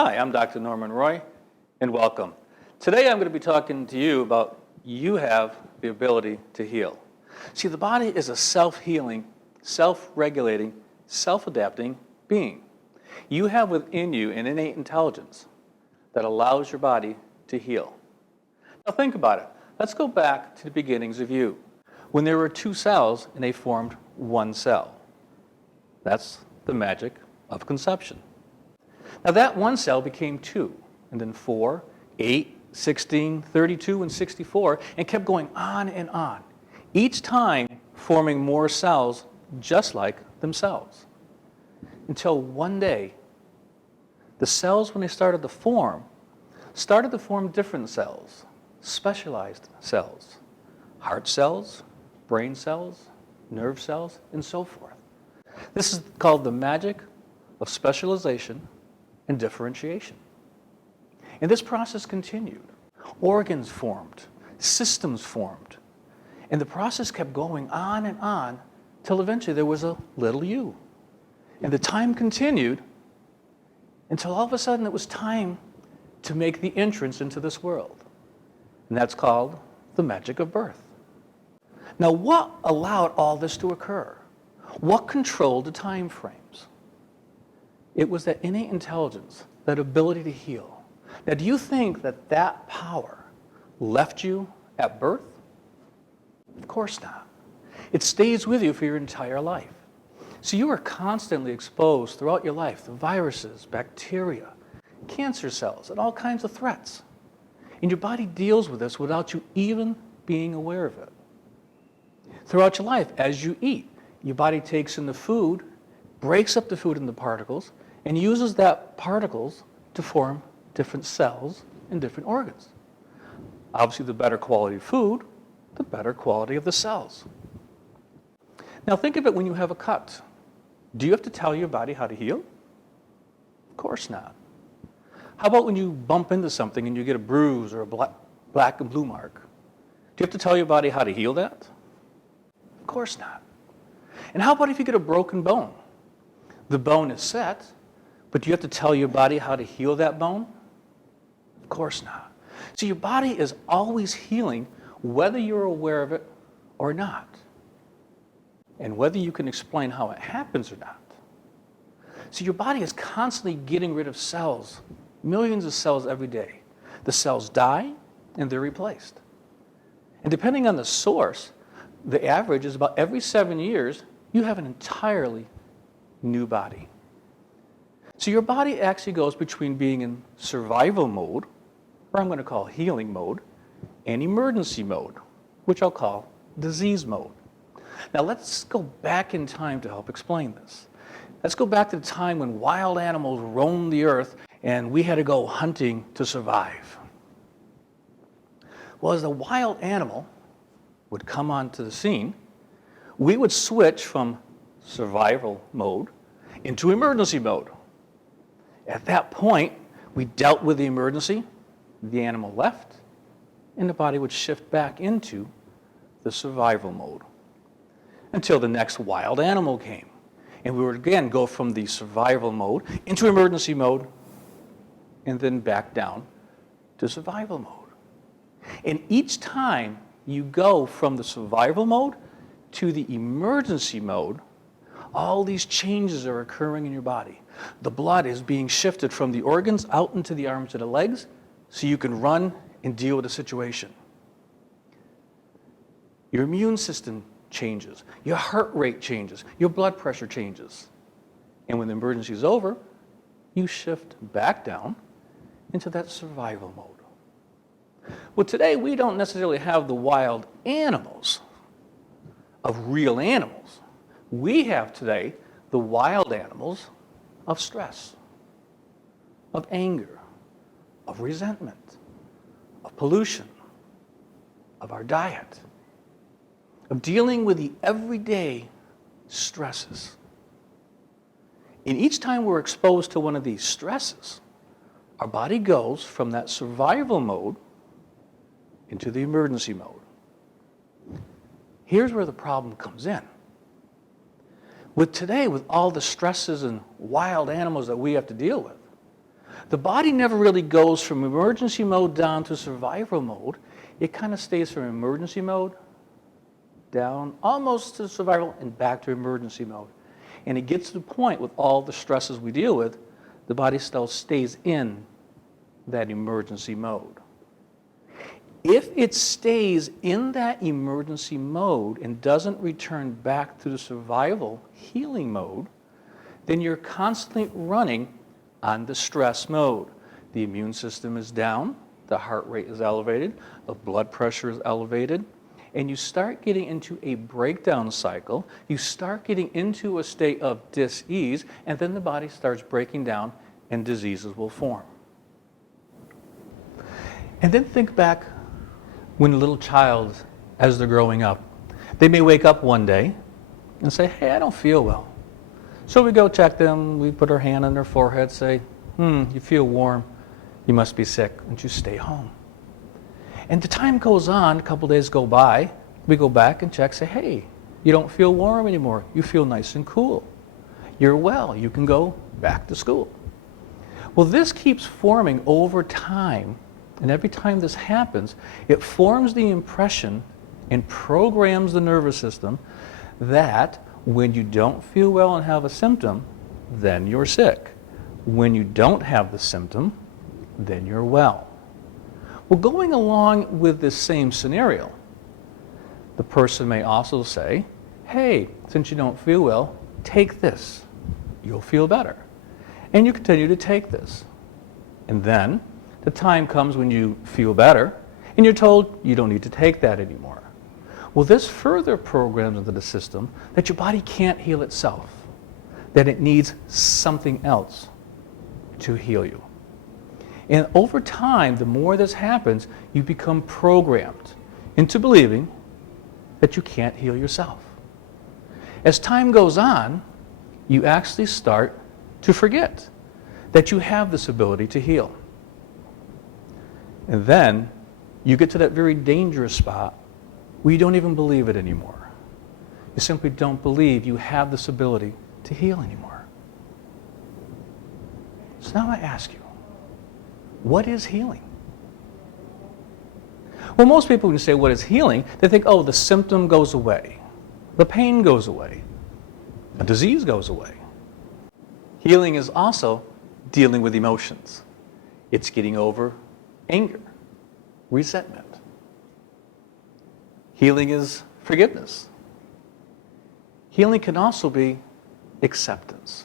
Hi, I'm Dr. Norman Roy, and welcome. Today I'm going to be talking to you about you have the ability to heal. See, the body is a self-healing, self-regulating, self-adapting being. You have within you an innate intelligence that allows your body to heal. Now think about it. Let's go back to the beginnings of you, when there were two cells and they formed one cell. That's the magic of conception. Now that one cell became two, and then 4, 8, 16, 32, and 64, and kept going on and on, each time forming more cells just like themselves. Until one day, the cells, when they started to form different cells, specialized cells, heart cells, brain cells, nerve cells, and so forth. This is called the magic of specialization and differentiation. And this process continued. Organs formed, systems formed, and the process kept going on till eventually there was a little you. And the time continued until all of a sudden it was time to make the entrance into this world. And that's called the magic of birth. Now, what allowed all this to occur? What controlled the time frames? It was that innate intelligence, that ability to heal. Now, do you think that that power left you at birth? Of course not. It stays with you for your entire life. So you are constantly exposed throughout your life to viruses, bacteria, cancer cells, and all kinds of threats. And your body deals with this without you even being aware of it. Throughout your life, as you eat, your body takes in the food, breaks up the food into particles, and uses that particles to form different cells and different organs. Obviously, the better quality food, the better quality of the cells. Now think of it when you have a cut. Do you have to tell your body how to heal? Of course not. How about when you bump into something and you get a bruise or a black and blue mark? Do you have to tell your body how to heal that? Of course not. And how about if you get a broken bone? The bone is set, but do you have to tell your body how to heal that bone? Of course not. So your body is always healing whether you're aware of it or not, and whether you can explain how it happens or not. So your body is constantly getting rid of cells, millions of cells every day. The cells die and they're replaced. And depending on the source, the average is about every 7 years, you have an entirely new body. So your body actually goes between being in survival mode, or I'm going to call healing mode, and emergency mode, which I'll call disease mode. Now let's go back in time to help explain this. Let's go back to the time when wild animals roamed the earth and we had to go hunting to survive. Well, as the wild animal would come onto the scene, we would switch from survival mode into emergency mode. At that point, we dealt with the emergency, the animal left, and the body would shift back into the survival mode until the next wild animal came. And we would again go from the survival mode into emergency mode and then back down to survival mode. And each time you go from the survival mode to the emergency mode, all these changes are occurring in your body. The blood is being shifted from the organs out into the arms and the legs so you can run and deal with the situation. Your immune system changes, your heart rate changes, your blood pressure changes. And when the emergency is over, you shift back down into that survival mode. Well, today we don't necessarily have the wild animals of real animals. We have today the wild animals of stress, of anger, of resentment, of pollution, of our diet, of dealing with the everyday stresses. And each time we're exposed to one of these stresses, our body goes from that survival mode into the emergency mode. Here's where the problem comes in. With today, with all the stresses and wild animals that we have to deal with, The body never really goes from emergency mode down to survival mode. It kind of stays from emergency mode down almost to survival and back to emergency mode. And it gets to the point with all the stresses we deal with, the body still stays in that emergency mode. If it stays in that emergency mode and doesn't return back to the survival healing mode, then you're constantly running on the stress mode. The immune system is down, the heart rate is elevated, the blood pressure is elevated, and you start getting into a breakdown cycle. You start getting into a state of dis-ease, and then the body starts breaking down and diseases will form. And then think back when a little child, as they're growing up, they may wake up one day and say, hey, I don't feel well. So we go check them, we put our hand on their forehead, say, you feel warm, you must be sick, and you stay home. And the time goes on, a couple days go by, we go back and check, say, hey, you don't feel warm anymore, you feel nice and cool. You're well, you can go back to school. Well, this keeps forming over time, and every time this happens, it forms the impression and programs the nervous system that when you don't feel well and have a symptom, then you're sick. When you don't have the symptom, then you're well. Well, going along with this same scenario, the person may also say, hey, since you don't feel well, take this. You'll feel better. And you continue to take this. And then the time comes when you feel better, and you're told you don't need to take that anymore. Well, this further programs into the system that your body can't heal itself, that it needs something else to heal you. And over time, the more this happens, you become programmed into believing that you can't heal yourself. As time goes on, you actually start to forget that you have this ability to heal. And then you get to that very dangerous spot where you don't even believe it anymore. You simply don't believe you have this ability to heal anymore. So now I ask you, what is healing? Well, most people, when you say what is healing, they think, oh, the symptom goes away, the pain goes away, a disease goes away. Healing is also dealing with emotions. It's getting over anger, resentment. Healing is forgiveness. Healing can also be acceptance,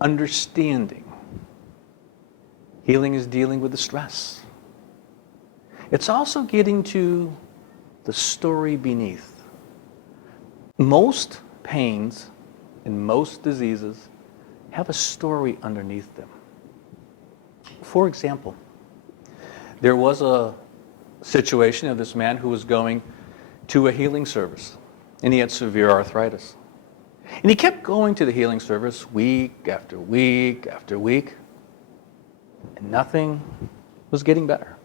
understanding. Healing is dealing with the stress. It's also getting to the story beneath. Most pains and most diseases have a story underneath them. For example, there was a situation of this man who was going to a healing service, and he had severe arthritis. And he kept going to the healing service week after week after week, and nothing was getting better.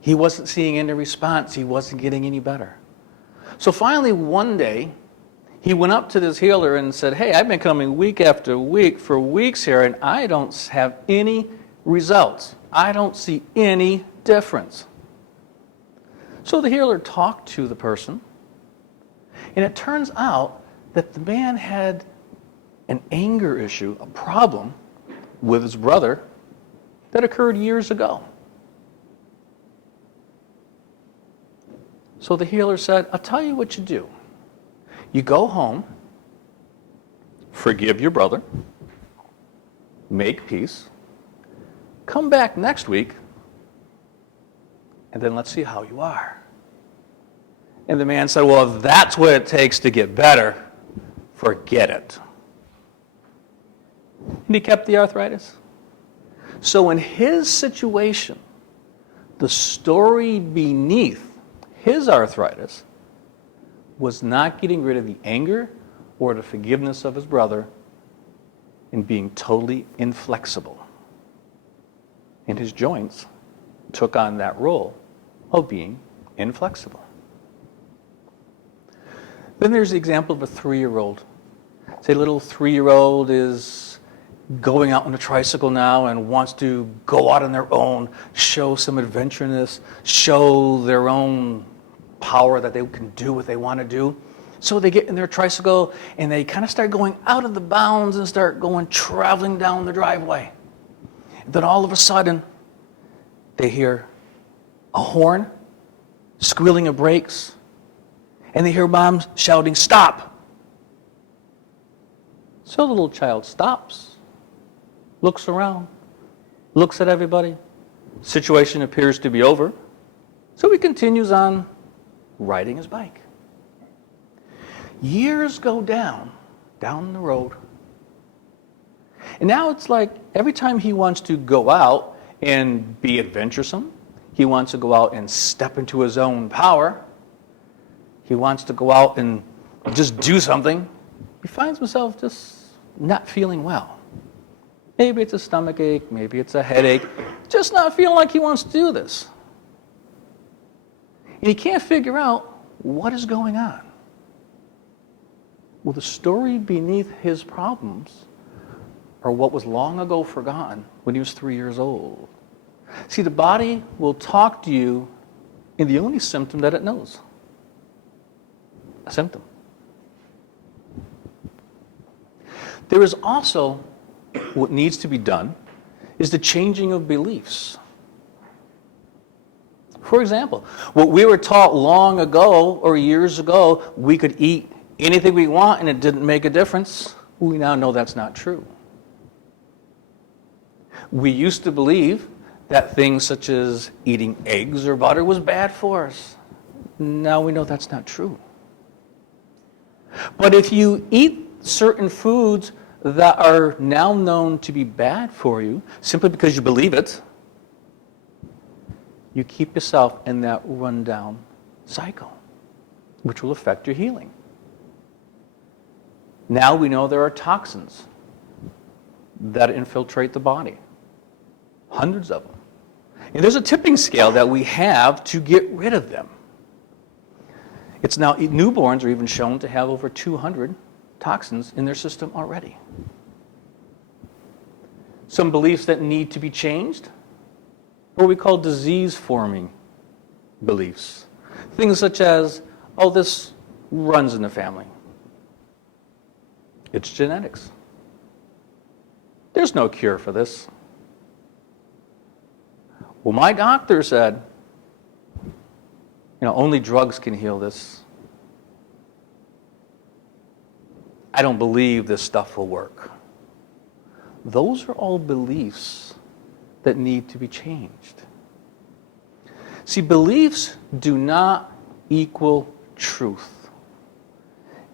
He wasn't seeing any response. He wasn't getting any better. So finally, one day, he went up to this healer and said, hey, I've been coming week after week for weeks here, and I don't have any results. I don't see any difference. So the healer talked to the person, and it turns out that the man had an anger issue, a problem with his brother that occurred years ago. So the healer said, I'll tell you what you do. You go home, forgive your brother, make peace, come back next week, and then let's see how you are. And the man said, well, if that's what it takes to get better, forget it. And he kept the arthritis. So in his situation, the story beneath his arthritis was not getting rid of the anger or the forgiveness of his brother and being totally inflexible. And his joints took on that role of being inflexible. Then there's the example of a 3-year-old. Say a little 3-year-old is going out on a tricycle now and wants to go out on their own, show some adventureness, show their own power that they can do what they want to do. So they get in their tricycle and they kind of start going out of the bounds and start traveling down the driveway. Then all of a sudden, they hear a horn, squealing of brakes, and they hear mom shouting, "Stop!" So the little child stops, looks around, looks at everybody. Situation appears to be over, so he continues on riding his bike. Years go down the road, and now it's like every time he wants to go out and be adventuresome, he wants to go out and step into his own power, he wants to go out and just do something, he finds himself just not feeling well. Maybe it's a stomach ache, maybe it's a headache, just not feeling like he wants to do this. And he can't figure out what is going on. Well, the story beneath his problems are what was long ago forgotten when he was 3 years old. See, the body will talk to you in the only symptom that it knows. A symptom. There is also what needs to be done is the changing of beliefs. For example, what we were taught long ago or years ago, we could eat anything we want and it didn't make a difference, we now know that's not true. We used to believe that things such as eating eggs or butter was bad for us. Now we know that's not true. But if you eat certain foods that are now known to be bad for you, simply because you believe it, you keep yourself in that rundown cycle, which will affect your healing. Now we know there are toxins that infiltrate the body, hundreds of them. And there's a tipping scale that we have to get rid of them. It's now, newborns are even shown to have over 200 toxins in their system already. Some beliefs that need to be changed, what we call disease-forming beliefs. Things such as, oh, this runs in the family. It's genetics. There's no cure for this. Well, my doctor said, only drugs can heal this. I don't believe this stuff will work. Those are all beliefs that need to be changed. See, beliefs do not equal truth.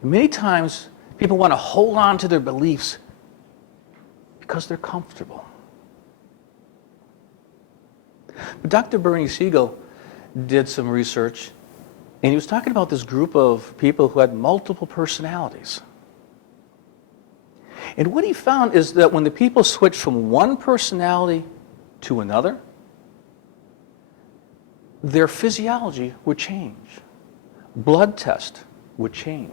Many times, people want to hold on to their beliefs because they're comfortable. But Dr. Bernie Siegel did some research, and he was talking about this group of people who had multiple personalities. And what he found is that when the people switched from one personality to another, their physiology would change. Blood test would change.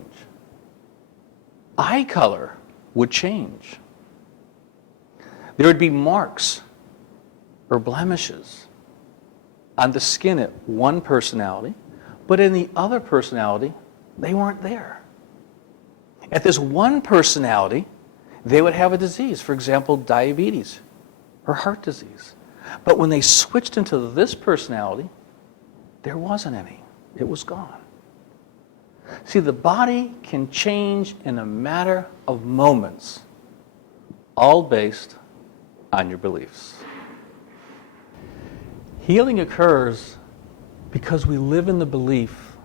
Eye color would change. There would be marks or blemishes on the skin at one personality, but in the other personality, they weren't there. At this one personality, they would have a disease, for example, diabetes or heart disease. But when they switched into this personality, there wasn't any. It was gone. See, the body can change in a matter of moments, all based on your beliefs. Healing occurs because we live in the belief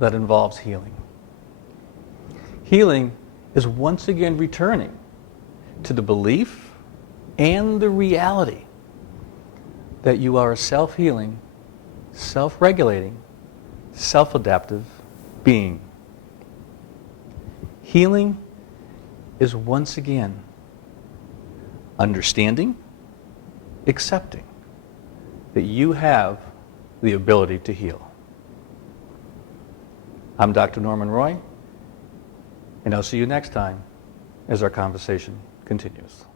that involves healing. Healing is once again returning to the belief and the reality that you are a self-healing, self-regulating, self-adaptive being. Healing is once again understanding, accepting that you have the ability to heal. I'm Dr. Norman Roy, and I'll see you next time as our conversation continues.